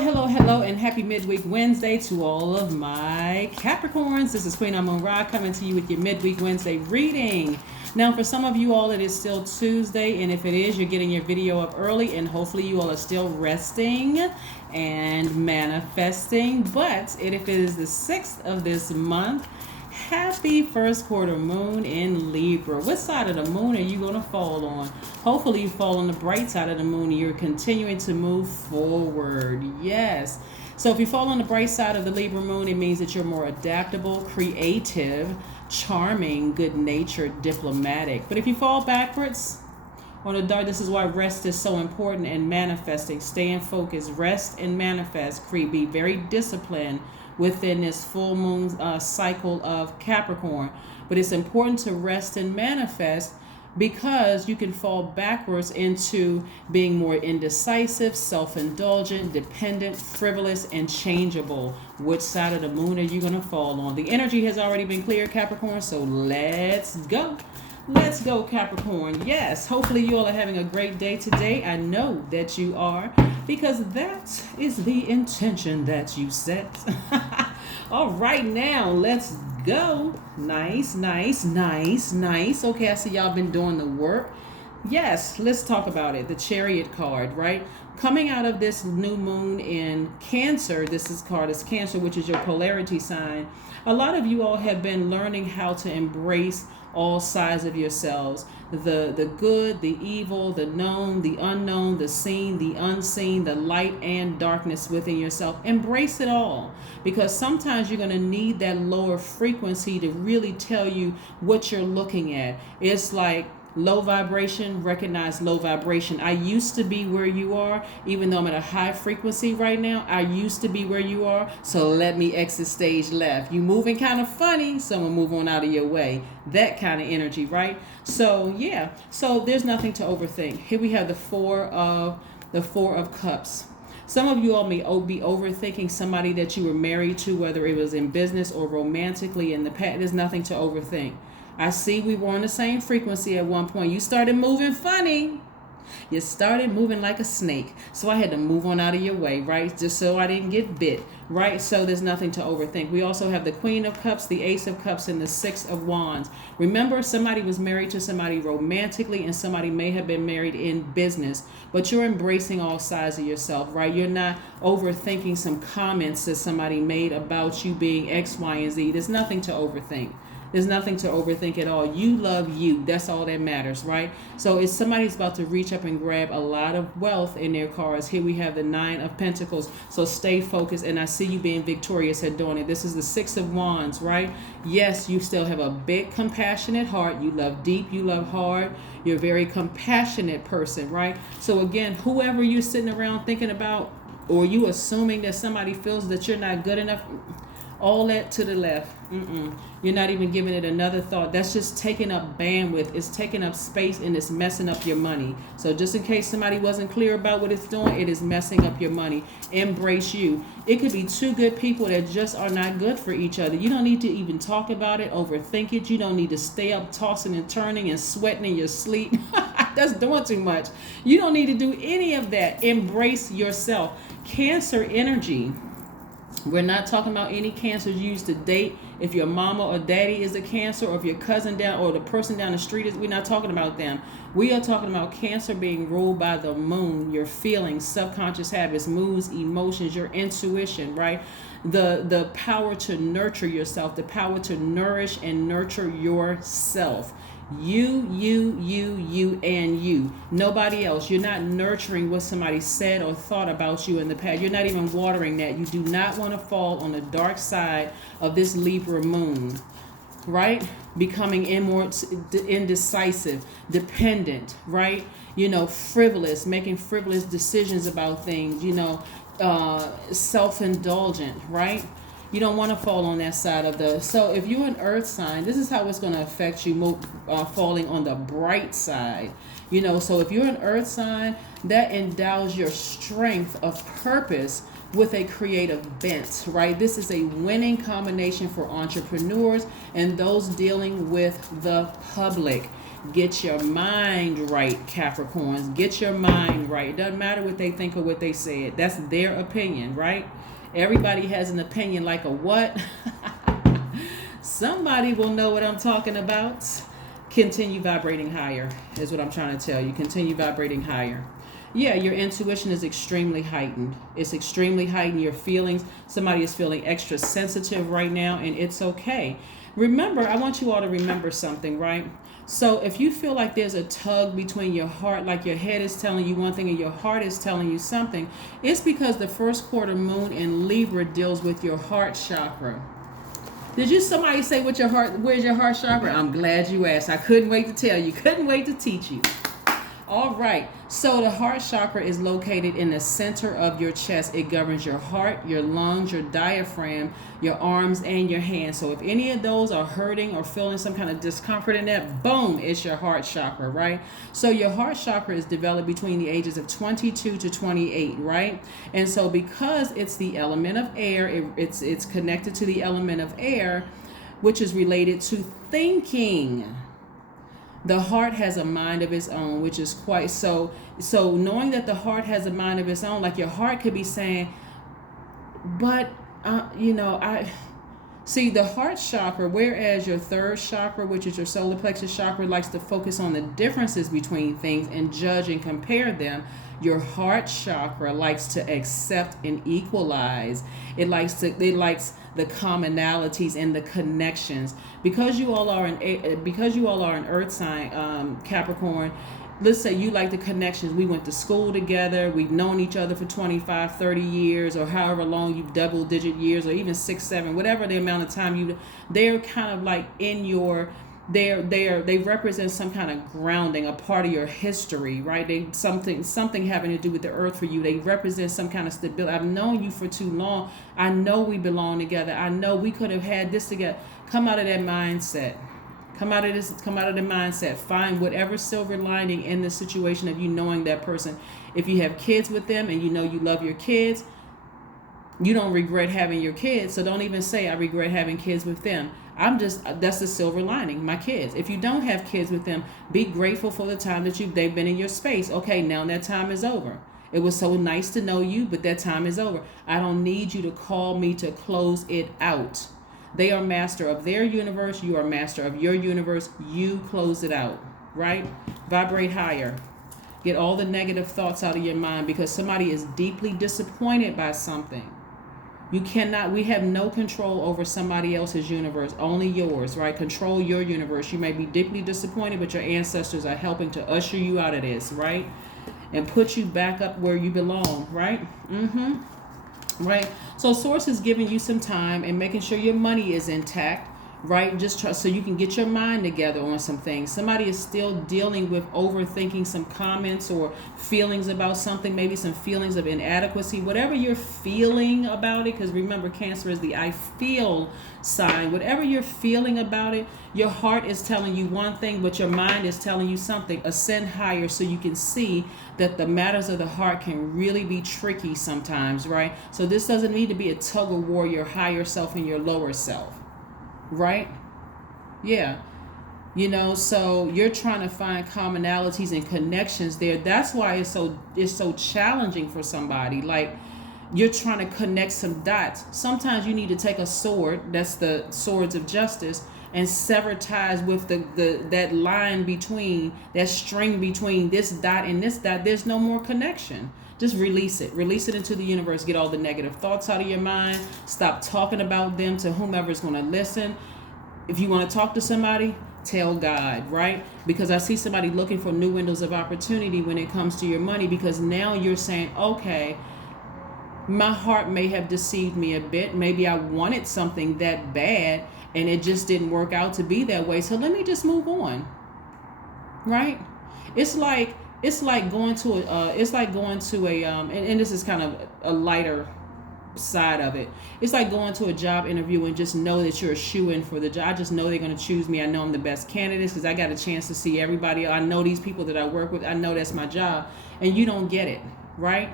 Hello, and happy Midweek Wednesday to all of my Capricorns. This is Queen Amun Ra coming to you with your Midweek Wednesday reading. Now, for some of you all, it is still Tuesday, and if it is, you're getting your video up early, and hopefully you all are still resting and manifesting. But if it is the 6th of this month, happy first quarter moon in Libra. What side of the moon are you going to fall on? Hopefully you fall on the bright side of the moon and you're continuing to move forward. Yes. So if you fall on the bright side of the Libra moon, it means that you're more adaptable, creative, charming, good-natured, diplomatic. But if you fall backwards on the dark, this is why rest is so important and manifesting. Staying focused, rest and manifest. Be very disciplined within this full moon cycle of Capricorn. But it's important to rest and manifest because you can fall backwards into being more indecisive, self-indulgent, dependent, frivolous, and changeable. Which side of the moon are you going to fall on? The energy has already been cleared, Capricorn, so let's go. Let's go, Capricorn. Yes, hopefully you all are having a great day today. I know that you are, because that is the intention that you set. All right, now let's go. Nice. Okay, I see y'all been doing the work. Yes, let's talk about it. The Chariot card, right? Coming out of this new moon in Cancer, this card is Cancer, which is your polarity sign. A lot of you all have been learning how to embrace all sides of yourselves, the good, the evil, the known, the unknown, the seen, the unseen, the light and darkness within yourself. Embrace it all, because sometimes you're going to need that lower frequency to really tell you what you're looking at. It's like low vibration, recognize low vibration. I used to be where you are, even though I'm at a high frequency right now. I used to be where you are, so let me exit stage left. You moving kind of funny, so I'm gonna move on out of your way. That kind of energy, right? So yeah, so there's nothing to overthink. Here we have the four of Cups. Some of you all may be overthinking somebody that you were married to, whether it was in business or romantically in the past. There's nothing to overthink. I see we were on the same frequency at one point. You started moving funny. You started moving like a snake. So I had to move on out of your way, right? Just so I didn't get bit, right? So there's nothing to overthink. We also have the Queen of Cups, the Ace of Cups, and the Six of Wands. Remember, somebody was married to somebody romantically, and somebody may have been married in business. But you're embracing all sides of yourself, right? You're not overthinking some comments that somebody made about you being X, Y, and Z. There's nothing to overthink. There's nothing to overthink at all. You love you. That's all that matters, right? So if somebody's about to reach up and grab a lot of wealth in their cards, here we have the Nine of Pentacles. So stay focused, and I see you being victorious at doing it. This is the Six of Wands, right? Yes, you still have a big, compassionate heart. You love deep. You love hard. You're a very compassionate person, right? So again, whoever you're sitting around thinking about, or you assuming that somebody feels that you're not good enough, all that to the left. You're not even giving it another thought. That's just taking up bandwidth. It's taking up space, and it's messing up your money. So just in case somebody wasn't clear about what it's doing, it is messing up your money. Embrace you. It could be two good people that just are not good for each other. You don't need to even talk about it, overthink it. You don't need to stay up tossing and turning and sweating in your sleep. That's doing too much. You don't need to do any of that. Embrace yourself. Cancer energy. We're not talking about any cancers used to date. If your mama or daddy is a Cancer, or if your cousin down or the person down the street is, we're not talking about them. We are talking about Cancer being ruled by the moon, your feelings, subconscious habits, moods, emotions, your intuition, right? The power to nurture yourself, the power to nourish and nurture yourself. You, and you. Nobody else. You're not nurturing what somebody said or thought about you in the past. You're not even watering that. You do not want to fall on the dark side of this Libra moon, right? Becoming indecisive, dependent, right? Frivolous, making frivolous decisions about things, self-indulgent, right? You don't want to fall on that side of the... So if you're an earth sign, this is how it's going to affect you, falling on the bright side. So if you're an earth sign, that endows your strength of purpose with a creative bent, right? This is a winning combination for entrepreneurs and those dealing with the public. Get your mind right, Capricorns. Get your mind right. It doesn't matter what they think or what they said. That's their opinion, right? Everybody has an opinion, like a what? Somebody will know what I'm talking about. Continue vibrating higher is what I'm trying to tell you. Continue vibrating higher. Yeah, your intuition is extremely heightened. It's extremely heightened. Your feelings, somebody is feeling extra sensitive right now, and it's okay. Remember, I want you all to remember something, right? So if you feel like there's a tug between your heart, like your head is telling you one thing and your heart is telling you something, it's because the first quarter moon in Libra deals with your heart chakra. Did you somebody say where's your heart chakra? I'm glad you asked. I couldn't wait to tell you. Couldn't wait to teach you. All right. So the heart chakra is located in the center of your chest. It governs your heart, your lungs, your diaphragm, your arms, and your hands. So if any of those are hurting or feeling some kind of discomfort in that, boom, it's your heart chakra, right? So your heart chakra is developed between the ages of 22 to 28, right? And so because it's the element of air, it's connected to the element of air, which is related to thinking. The heart has a mind of its own, which is quite so knowing that the heart has a mind of its own, like your heart could be saying, but I see the heart chakra, whereas your third chakra, which is your solar plexus chakra, likes to focus on the differences between things and judge and compare them. Your heart chakra likes to accept and equalize. It likes the commonalities and the connections. Because you all are an earth sign, Capricorn. Let's say you like the connections. We went to school together. We've known each other for 25, 30 years, or however long you've double-digit years, or even 6, 7, whatever the amount of time they're kind of like in your. They represent some kind of grounding, a part of your history, right? Something having to do with the earth for you. They represent some kind of stability. I've known you for too long. I know we belong together. I know we could have had this together. Come out of that mindset. Come out of the mindset. Find whatever silver lining in the situation of you knowing that person. If you have kids with them and you know you love your kids, you don't regret having your kids. So don't even say I regret having kids with them. That's the silver lining, my kids. If you don't have kids with them, be grateful for the time that they've been in your space. Okay, now that time is over. It was so nice to know you, but that time is over. I don't need you to call me to close it out. They are master of their universe. You are master of your universe. You close it out, right? Vibrate higher. Get all the negative thoughts out of your mind because somebody is deeply disappointed by something. We have no control over somebody else's universe, only yours, right? Control your universe. You may be deeply disappointed, but your ancestors are helping to usher you out of this, right? And put you back up where you belong, right? Right? So Source is giving you some time and making sure your money is intact, right? Just so you can get your mind together on some things. Somebody is still dealing with overthinking some comments or feelings about something, maybe some feelings of inadequacy, whatever you're feeling about it, because remember, Cancer is the I feel sign. Whatever you're feeling about it, your heart is telling you one thing, but your mind is telling you something. Ascend higher so you can see that the matters of the heart can really be tricky sometimes, right? So this doesn't need to be a tug of war, your higher self and your lower self. Right? Yeah. So you're trying to find commonalities and connections there. That's why it's so challenging for somebody. Like you're trying to connect some dots. Sometimes you need to take a sword, that's the swords of justice, and sever ties with that line between, that string between this dot and this dot. There's no more connection. Just release it. Release it into the universe. Get all the negative thoughts out of your mind. Stop talking about them to whomever's going to listen. If you want to talk to somebody, tell God, right? Because I see somebody looking for new windows of opportunity when it comes to your money, because now you're saying, okay, my heart may have deceived me a bit. Maybe I wanted something that bad and it just didn't work out to be that way. So let me just move on, right? It's like going to a and this is kind of a lighter side of it. It's like going to a job interview and just know that you're a shoo-in for the job. I just know they're going to choose me. I know I'm the best candidate because I got a chance to see everybody. I know these people that I work with. I know that's my job. And you don't get it, right?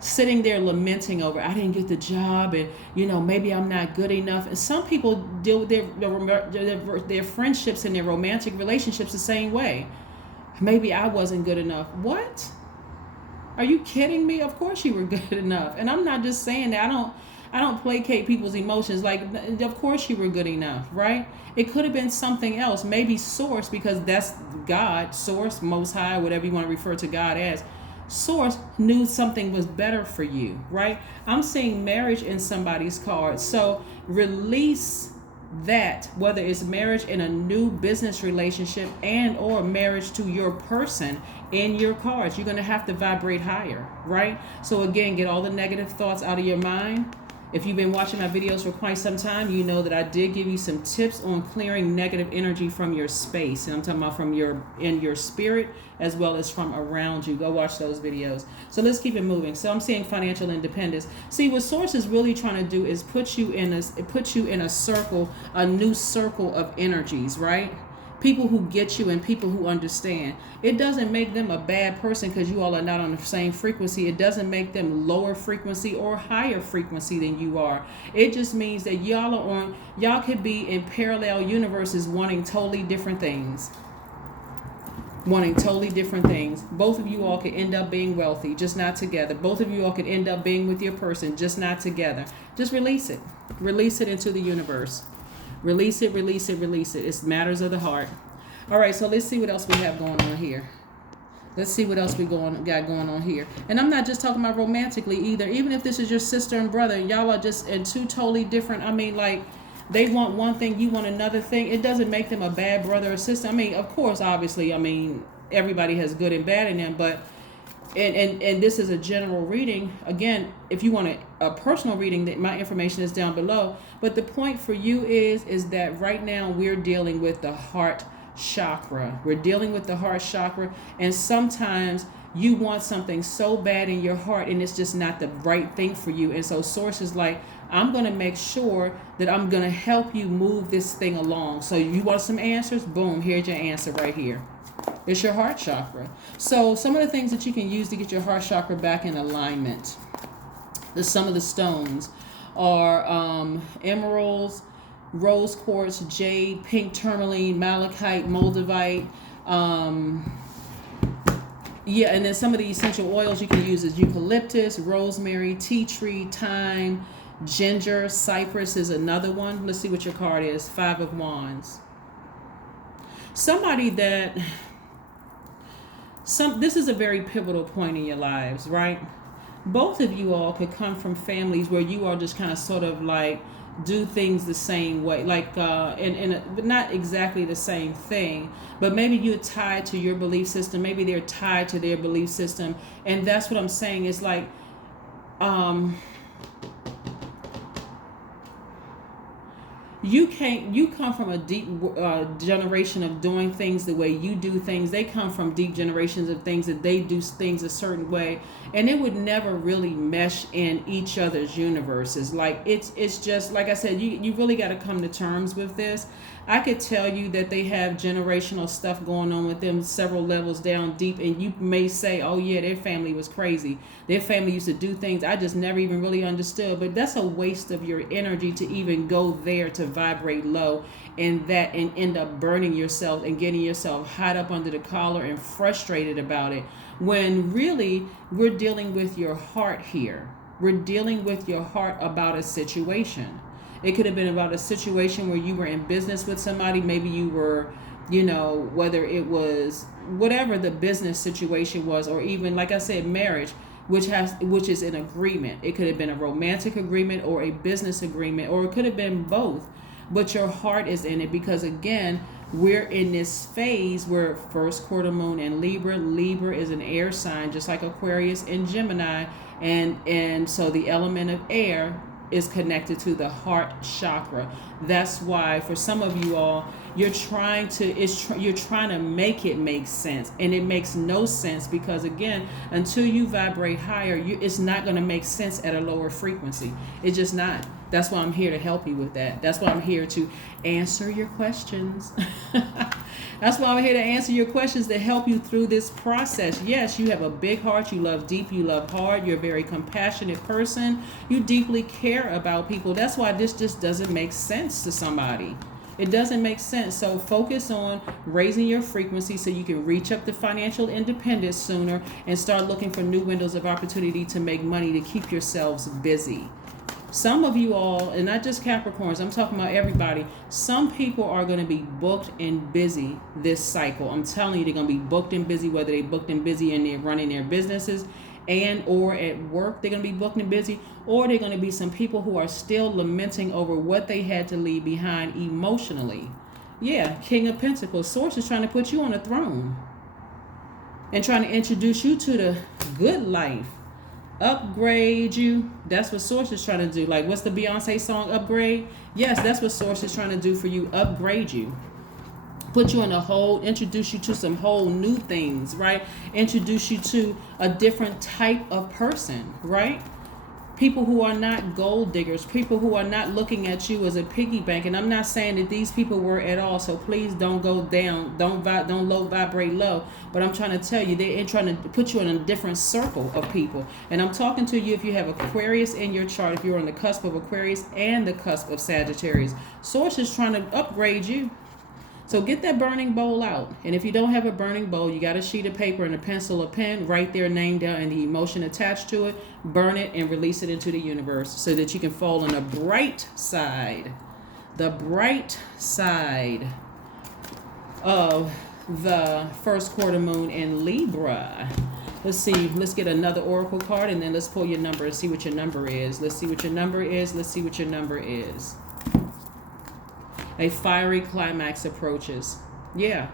sitting there lamenting over, I didn't get the job, and maybe I'm not good enough. And some people deal with their friendships and their romantic relationships the same way. Maybe I wasn't good enough. What? Are you kidding me? Of course you were good enough. And I'm not just saying that. I don't placate people's emotions. Like, of course you were good enough, right? It could have been something else. Maybe source, because that's God, source, most high, whatever you want to refer to God as. Source knew something was better for you, right? I'm seeing marriage in somebody's card. So release that, whether it's marriage in a new business relationship and or marriage to your person in your cards. You're going to have to vibrate higher, right? So again, get all the negative thoughts out of your mind. If you've been watching my videos for quite some time, you know that I did give you some tips on clearing negative energy from your space. And I'm talking about from in your spirit as well as from around you. Go watch those videos. So let's keep it moving. So I'm seeing financial independence. See, what Source is really trying to do is put you in a circle, a new circle of energies, right? People who get you and people who understand. It doesn't make them a bad person because you all are not on the same frequency. It doesn't make them lower frequency or higher frequency than you are. It just means that y'all could be in parallel universes wanting totally different things. Both of you all could end up being wealthy, just not together. Both of you all could end up being with your person, just not together. Just release it. Release it into the universe. Release it. It's matters of the heart. All right, so let's see what else we have going on here. Got going on here. And I'm not just talking about romantically either. Even if this is your sister and brother, y'all are just in two totally different, they want one thing, you want another thing. It doesn't make them a bad brother or sister. Of course, obviously, everybody has good and bad in them, but and this is a general reading. Again, if you want a personal reading, that my information is down below. But the point for you is that right now we're dealing with the heart chakra. And sometimes you want something so bad in your heart and it's just not the right thing for you. And so Source is like, I'm going to make sure that I'm going to help you move this thing along. So you want some answers? Boom, here's your answer right here. It's your heart chakra. So some of the things that you can use to get your heart chakra back in alignment. Some of the stones are emeralds, rose quartz, jade, pink tourmaline, malachite, moldavite. And then some of the essential oils you can use is eucalyptus, rosemary, tea tree, thyme, ginger, cypress is another one. Let's see what your card is. 5 of Wands. This is a very pivotal point in your lives, right? Both of you all could come from families where you are just kind of sort of like do things the same way, like but not exactly the same thing, but maybe you're tied to your belief system, maybe they're tied to their belief system. And that's what I'm saying is like you come from a deep generation of doing things the way you do things. They come from deep generations of things that they do things a certain way, and it would never really mesh in each other's universes. Like it's just like I said, you really got to come to terms with this. I could tell you that they have generational stuff going on with them several levels down deep, and you may say, oh yeah, their family was crazy. Their family used to do things I just never even really understood. But that's a waste of your energy to even go there to vibrate low and end up burning yourself and getting yourself hot up under the collar and frustrated about it, when really we're dealing with your heart here. We're dealing with your heart about a situation. It could have been about a situation where you were in business with somebody. Maybe you were, whether it was whatever the business situation was, or even, like I said, marriage, which is an agreement. It could have been a romantic agreement or a business agreement, or it could have been both. But your heart is in it because, again, we're in this phase where first quarter moon in Libra. Libra is an air sign, just like Aquarius and Gemini. And so the element of air is connected to the heart chakra. That's why for some of you all, you're trying to make it make sense, and it makes no sense, because again, until you vibrate higher, it's not going to make sense at a lower frequency. It's just not. That's why I'm here to help you with that. That's why I'm here to answer your questions. That's why I'm here to answer your questions, to help you through this process. Yes, you have a big heart. You love deep. You love hard. You're a very compassionate person. You deeply care about people. That's why this just doesn't make sense to somebody. It doesn't make sense. So focus on raising your frequency so you can reach up to financial independence sooner and start looking for new windows of opportunity to make money, to keep yourselves busy. Some of you all, and not just Capricorns, I'm talking about everybody, some people are going to be booked and busy this cycle. I'm telling you, they're going to be booked and busy, whether they're booked and busy and they're running their businesses and or at work, they're going to be booked and busy, or they're going to be some people who are still lamenting over what they had to leave behind emotionally. Yeah, King of Pentacles. Source is trying to put you on a throne and trying to introduce you to the good life. Upgrade you. That's what Source is trying to do. Like, what's the Beyonce song, Upgrade? Yes, that's what Source is trying to do for you. Upgrade you. Put you in a whole, introduce you to some whole new things, right? Introduce you to a different type of person, right? People who are not gold diggers, people who are not looking at you as a piggy bank. And I'm not saying that these people were at all, so please don't go down, don't low vibrate low. But I'm trying to tell you, they're trying to put you in a different circle of people. And I'm talking to you if you have Aquarius in your chart, if you're on the cusp of Aquarius and the cusp of Sagittarius. Source is trying to upgrade you. So get that burning bowl out. And if you don't have a burning bowl, you got a sheet of paper and a pencil or pen. Write their name down and the emotion attached to it. Burn it and release it into the universe so that you can fall on the bright side. The bright side of the first quarter moon in Libra. Let's see. Let's get another oracle card, and then let's pull your number and see what your number is. Let's see what your number is. Let's see what your number is. A fiery climax approaches. Yeah,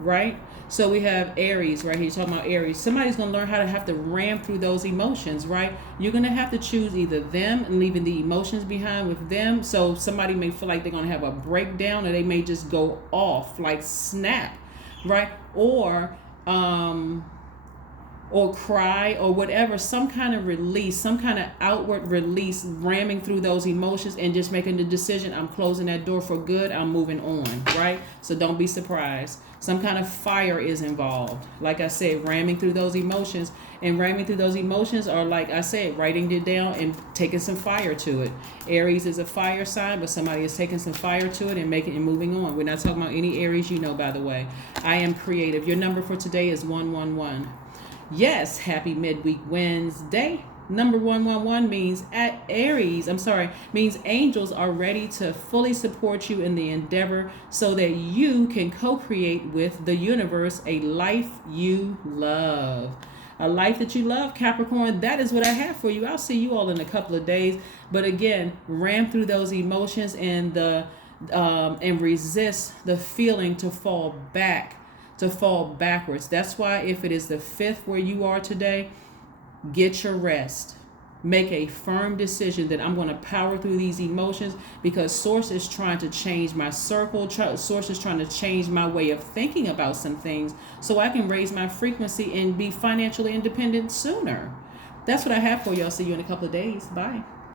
right? So we have Aries right here. Talking about Aries. Somebody's going to learn how to have to ram through those emotions, right? You're going to have to choose either them and leaving the emotions behind with them. So somebody may feel like they're going to have a breakdown, or they may just go off, like snap, right? Or cry or whatever, some kind of release, some kind of outward release, ramming through those emotions and just making the decision, I'm closing that door for good, I'm moving on, right? So don't be surprised. Some kind of fire is involved. Like I said, ramming through those emotions, and ramming through those emotions are, like I said, writing it down and taking some fire to it. Aries is a fire sign, but somebody is taking some fire to it and making and moving on. We're not talking about any Aries, you know, by the way. I am creative. Your number for today is 111. Yes, happy midweek Wednesday. Number 111 means means angels are ready to fully support you in the endeavor so that you can co-create with the universe a life you love. A life that you love, Capricorn. That is what I have for you. I'll see you all in a couple of days. But again, ram through those emotions and resist the feeling to fall backwards. That's why if it is the 5th where you are today, get your rest. Make a firm decision that I'm going to power through these emotions, because Source is trying to change my circle. Source is trying to change my way of thinking about some things so I can raise my frequency and be financially independent sooner. That's what I have for you. I'll see you in a couple of days. Bye.